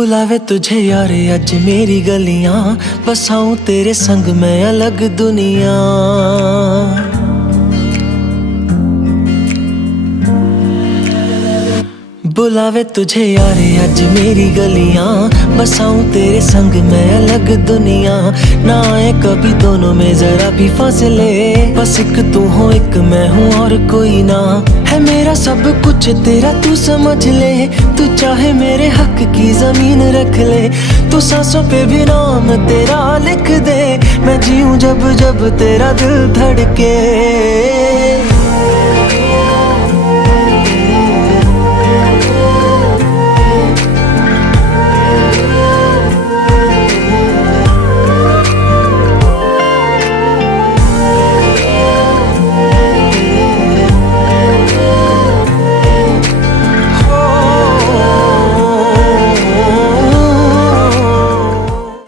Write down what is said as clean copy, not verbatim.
बुलावे तुझे यार अज मेरी गलियां, बसाऊं तेरे संग मैं अलग दुनिया। बुलावे तुझे यार अज मेरी गलियां, बसाऊं तेरे संग मैं अलग दुनिया। ना आए कभी दोनों में जरा भी फासले, बस एक तू हो एक मैं हूँ और कोई ना। है मेरा सब कुछ तेरा तू समझ ले, तू चाहे मेरे हक की जमीन रख ले। तू सांसों पे भी नाम तेरा लिख दे, मैं जीऊं जब जब तेरा दिल धड़के।